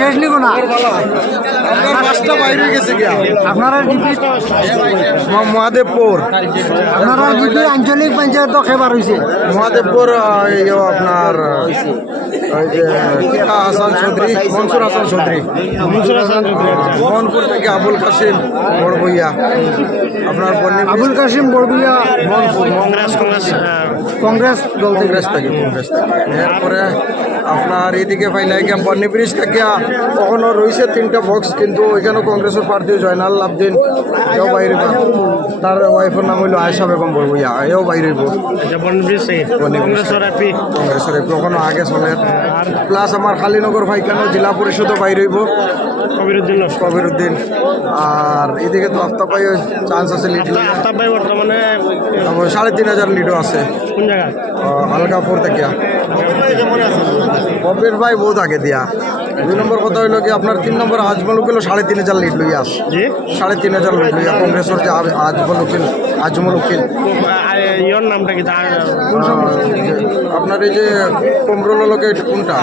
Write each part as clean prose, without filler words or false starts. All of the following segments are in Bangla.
শেষ নিব না আপনার পাঁচটা বাইরে গেছে গিয়া আপনারা জিপি মহাদেবপুর আপনারা জিপি আঞ্চলিক পঞ্চায়েত খেবার হয়েছে মহাদেবপুর আপনার ওই যে হাসান চৌধুরী মনসুর হাসান চৌধুরী মোহনপুর থেকে আবুল কাসিম বড়বইয়া আপনার আবুল কাসিম বড়বুইয়া মোহনপুর কংগ্রেস দল থেকে কংগ্রেস থেকে এরপরে আপনার এদিকে পাইলে গিয়া বন্নি ব্রিজ থেকে কখনো রয়েছে 3টা বক্স কিন্তু ওইখানে কংগ্রেসের প্রার্থী জয়নাল আবদিন এও বাইরে তার ওয়াইফের নাম হইল আয়েশা বেগম বড়বইয়া এও বাইরে কংগ্রেসের এপি কখনো আগে চলে প্লাস আমার খালিনগর ভাইখানো জেলা পরিষদও বাইরে হইব কবিরুদ্দিন আর এদিকে তো আফতাব ভাই চান্স আছে লিড বর্তমানে 3,500 লিডও আছে কোন জায়গা আলগাপুর থেকে ববির ভাই বহুত আগে দিয়া 2 নম্বর কথা হইল কি আপনার 3 নম্বর আজমল উকিল 3,500 লিড লইয়া আস 3,500 লিড লইয়া কংগ্রেসের যে আজমল উকিল ইয়র নামটা কি আপনার এই যে কমরোল লোকে কোনটা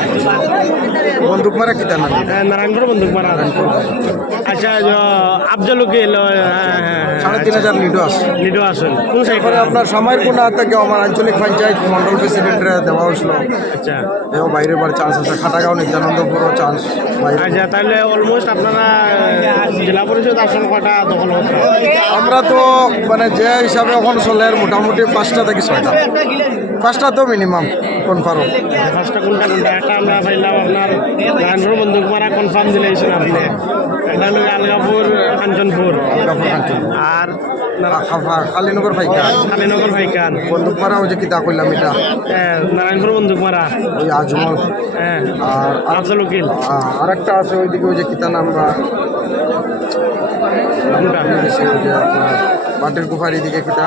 বন্দুক মারা কি তার নাম নারায়ণপুর বন্দুক মারা আচ্ছা আফজল উকিল 3,500 লিডও আছে কোন সাইড আপনার সময়ের কোন থেকে আমার আঞ্চলিক পঞ্চায়েত মন্ডল প্রেসিডেন্টের দেওয়া হয়েছিল আচ্ছা এও বাইরে বার চান্স আছে খাটাগাঁও নিত্যানন্দপুরও চান্স আচ্ছা তাহলে অলমোস্ট আপনারা জেলা পরিষদ আসন কটা দখল হচ্ছে আমরা তো মানে যে হিসাবে এখন চলে মোটামুটি 5টা থেকে 6টা 5টা তো মিনিমাম কনফার্ম ফার্স্টটা কোনটা একটা আমরা পাইলাম আপনার নারায়ণপুর বন্দুক মারা কনফার্ম দিলেছেন আপনি এটা হলো আলগাপুর কাঞ্চনপুর আর কালীনগর ভাইকান বন্দুক মারা ওই যে কিতা কইলাম এটা নারায়ণপুর বন্দুক মারা ওই আজমল হ্যাঁ আর আফজল উকিল আরেকটা আছে ওইদিকে ওই যে কিতা নাম বা আপনার বাটের গুফার এদিকে কিতা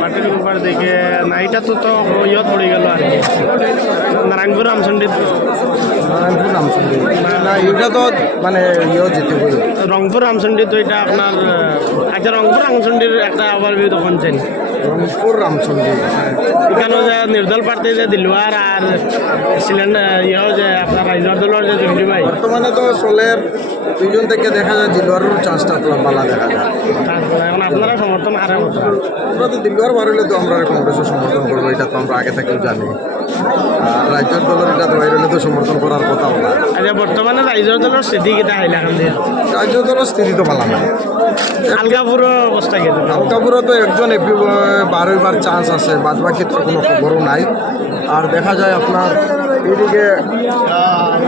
বাটের গুফার দিকে না এটা তো ইয়ত পড়ে গেল আর কি নারায়ণপুর রামচন্ডী নারায়ণপুর রামচন্ডী না এটা তো মানে ইয়েও যেতে বলি রংপুর রামচন্ডী তো এটা আপনার আচ্ছা রংপুর রামচন্ডীর একটা ওভারভিউ তখন চেন রংপুর রামচন্ডী এখানেও যে নির্দল প্রার্থী যে দিলওয়ার আর সিলিন্ডার ইয়েও যে আপনার রাইজর দলের যে জঙ্গলি ভাই বর্তমানে তো সোলের 2জন থেকে দেখা যায় দিলওয়ারের চান্সটা ভালো দেখা যায় এখন আপনারা সমর্থন হারের মতো আমরা তো দিলওয়ার বাড়লে তো আমরা কংগ্রেসের সমর্থন করবো এটা তো আমরা আগে থেকেও জানি আর রাজ্যের দলের এটা তো বাইরে তো সমর্থন করার কথা না আচ্ছা বর্তমানে রাইজর দলের স্থিতি কিটা হাইলাকান্দির রাজ্য দলের স্থিতি তো ভালো না আলগাপুরের অবস্থা কি আলগাপুরে তো একজন এপি 12বার চান্স আছে বাদ বাকি তো কোনো খবরও নাই আর দেখা যায় আপনার এইদিকে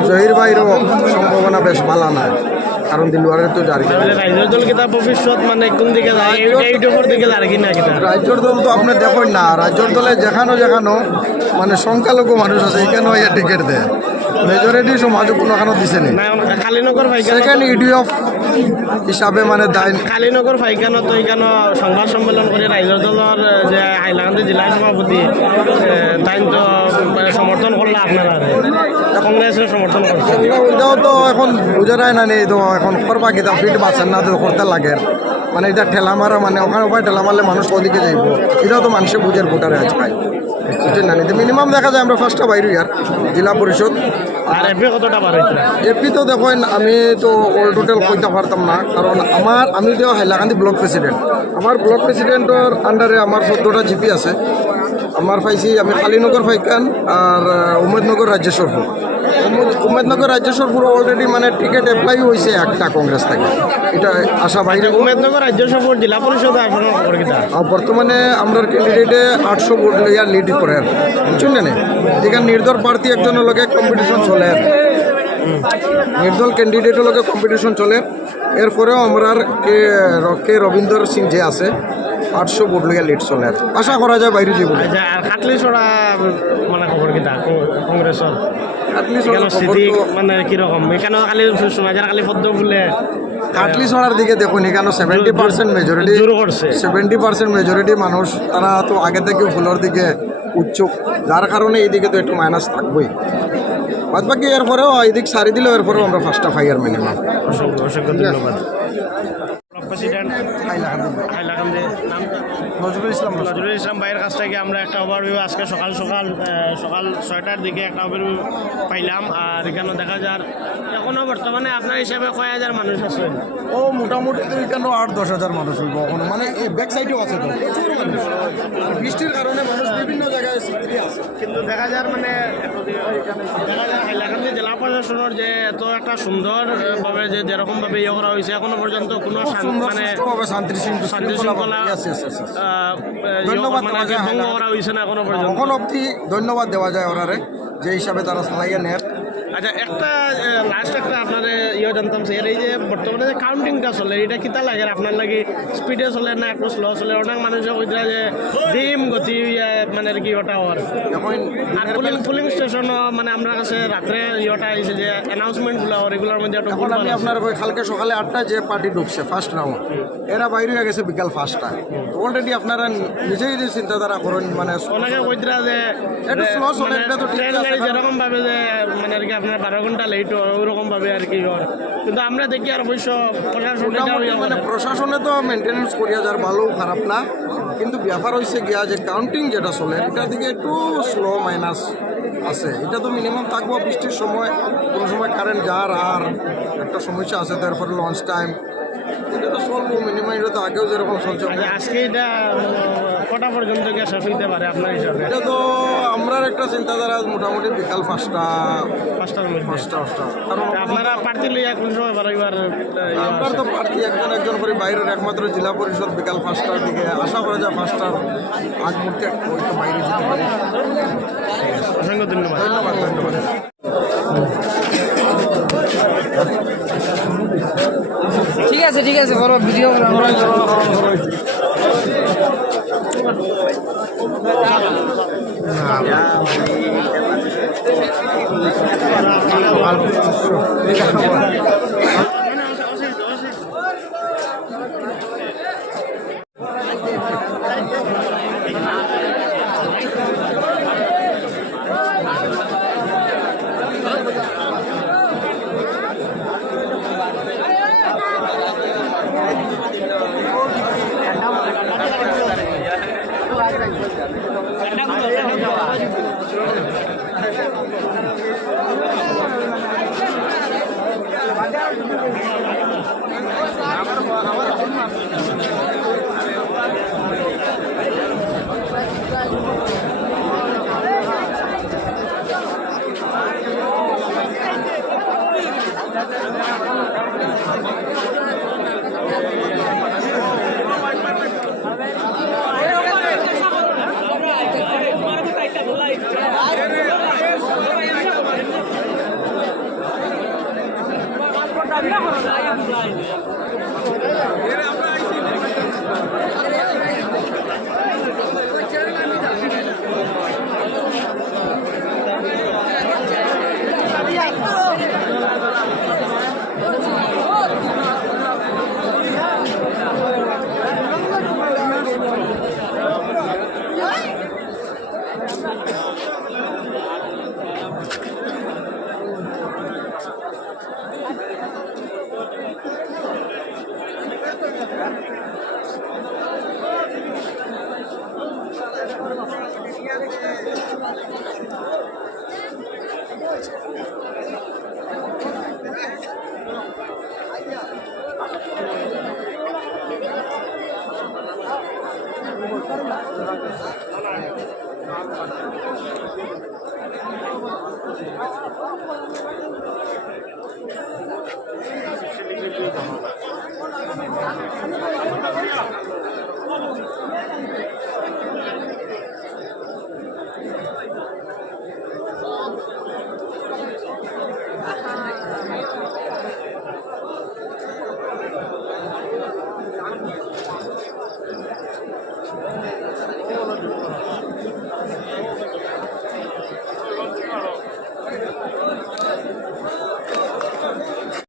জহির ভাইয়েরও সম্ভাবনা বেশ ভালো নাই কারণ দিলওয়ারের তো জারি রাইজর দল কিতা ভবিষ্যৎ মানে কোন দিকে যায় এইটুকুর দিকে আর কি না কিতা রাজ্যর দল তো আপনি দেখেন না রাজ্যর দলে যেখানো মানে সংখ্যালঘু মানুষ আছে এখানেও ইয়ে টিকিট দেয় মেজরিটি সমাজও কোনো এখানে দিছে নি কালীনগর সেখানে ইডিএফ হিসাবে মানে দায় কালীনগর ফাইকানো তো এখানে সংবাদ সম্মেলন করে রাইজর দলের যে হাইলাকান্দি জেলা সভাপতি তাই তো সমর্থন করলো আপনারা কংগ্রেসের সমর্থন করছে ওইটাও তো এখন বুঝারাই না নেই তো এখন করবা কিতা ফিট বাঁচেন না তো করতে লাগে মানে এটা ঠেলা মারা মানে ওখানে ওখানে ঠেলা মারলে মানুষ ওদিকে যাইব এটাও তো মানুষের বুঝের ভোটারে আজ পায় বুঝছেন না নিতে মিনিমাম দেখা যায় আমরা ফার্স্টটা বাইরে আর জেলা পরিষদ আর এপি কতটা বার হয়েছিল এপি তো দেখেন আমি তো অল টোটাল কইতে পারতাম না কারণ আমি তো হাইলাকান্দি ব্লক প্রেসিডেন্ট আমার ব্লক প্রেসিডেন্টের আন্ডারে আমার 14টা জিপি আছে আমার পাইছি আমি কালীনগর ফাইকান আর উমেদনগর রাজ্যেশ্বরপুর উমেদনগর রাজ্যেশ্বরপুর অলরেডি মানে টিকিট অ্যাপ্লাই হয়েছে একটা কংগ্রেস থেকে এটা আশা বাইরে উমেদনগর রাজ্যসভার জেলা পরিষদে আসনের খবর কিটা বর্তমানে আমরা ক্যান্ডিডেটে 800 ভোট লইয়া লিড করে বুঝছেন না এখানে নির্দল প্রার্থী একজনের লগে কম্পিটিশন চলে নির্দল ক্যান্ডিডেটের লগে কম্পিটিশন চলে এরপরেও আমরা কে রবীন্দ্র সিং যে আছে 800 ভোট লইয়া লিড চলে আশা করা যায় বাইরে যাবো আচ্ছা আর খাটলি ছড়া মানে খবর কিটা কংগ্রেসের মানে কিরকম এখানে খালি শোনা যায় খালি পদ্ম ফুলে কাটলি ছড়ার দিকে দেখুন এখানে 70% মেজরিটি 70% মেজরিটি মানুষ তারা তো আগে থেকে ফুলের দিকে উচ্চুক যার কারণে এইদিকে তো একটু মাইনাস থাকবেই বাদ বাকি এরপরেও এইদিক সারি দিলেও এরপরেও আমরা ফার্স্টটা ফাইয়ার মিনিমাম অসংখ্য ধন্যবাদ প্রেসিডেন্ট হাইলাকান্দি নাম নজরুল ইসলাম নজরুল ইসলাম ভাইয়ের কাছ থেকে আমরা একটা ওভারভিউ আজকে সকাল 6টার দিকে একটা ওভারভিউ পাইলাম। আর এখানে দেখা যার এখনো বর্তমানে আপনার হিসাবে কয় হাজার মানুষ আছে? ও মোটামুটি তো এখানে 8-10 হাজার মানুষ হইব এখন, মানে এই ব্যাক সাইডেও আছে তো প্রচুর মানুষ। আর বৃষ্টির কারণে মানুষ বিভিন্ন জায়গায় ছিটকে আছে। কিন্তু দেখা যার মানে দেখা যায় হাইলাকান্দি জেলা প্রশাসনের যে এত একটা সুন্দর ভাবে যে যেরকমভাবে ইয়ে করা হয়েছে এখনো পর্যন্ত কোনো মানে শান্তি শৃঙ্খলা ধন্যবাদ মানে দেওয়া যায় ভঙ্গ করা হয়েছে না এখনো পর্যন্ত। এখন অবধি ধন্যবাদ দেওয়া যায় ওনারে যে হিসাবে তারা চালাইয়া নেয়। আচ্ছা, একটা লাস্ট একটা আপনার ইয়ে জানতাম স্যার, এই যে বর্তমানে যে কাউন্টিংটা চলে এটা কিতা লাগে আপনার লাগে? স্পিডে চলে না একটু স্লো চলে? অনেক মানুষের কইরা যে ডিম গতি মানে আর কি ওটা হওয়ার। আর পুলিং স্টেশনও মানে আমরা কাছে রাত্রে ইয়েটা আইছে যে অ্যানাউন্সমেন্টগুলো রেগুলার মধ্যে একটা এখন আমি আপনার কালকে সকালে 8টায় যে পার্টি ঢুকছে ফার্স্ট রাউন্ড, এরা বাইরে হয়ে গেছে বিকাল 5টায়। অলরেডি আপনারা নিজেই যে চিন্তাধারা করেন, মানে অনেকে কইরা যে একটু স্লো চলে, এটা তো ঠিক আছে। যেরকম ভাবে যে মানে আর কি আপনার 12 ঘন্টা লেট ওরকম ভাবে আর কি হয়, কিন্তু আমরা দেখি আর অবশ্য মানে প্রশাসনে তো মেনটেন্যান্স করিয়া যার ভালো খারাপ না, কিন্তু ব্যাপার হয়েছে গিয়া যে কাউন্টিং যেটা চলে এটার দিকে একটু স্লো মাইনাস আছে। এটা তো মিনিমাম থাকবো বৃষ্টির সময়, কোনো সময় কারেন্ট যার আর একটা সমস্যা আছে, তারপরে লঞ্চ টাইম এটা তো চলবো মিনিমাম। এটা তো আগেও যেরকম চলছে। আজকে এটা কটা পর্যন্ত গিয়ে শেষ হইতে পারে আপনার হিসাবে? এটা তো আমরা একটা চিন্তাধারা মোটামুটি বিকাল 5টার মধ্যে। কারণ আপনারা প্রার্থী লইয়া কোন সময় বারবার? আমরা তো প্রার্থী একজন করে বাইরের, একমাত্র জেলা পরিষদ বিকাল 5টার দিকে আশা করা যায় 5টার আগ মুহূর্তে ওই তো বাইরে যেতে পারি। অসংখ্য ধন্যবাদ। ধন্যবাদ। ঠিক আছে বড় ভিডিও Thank you.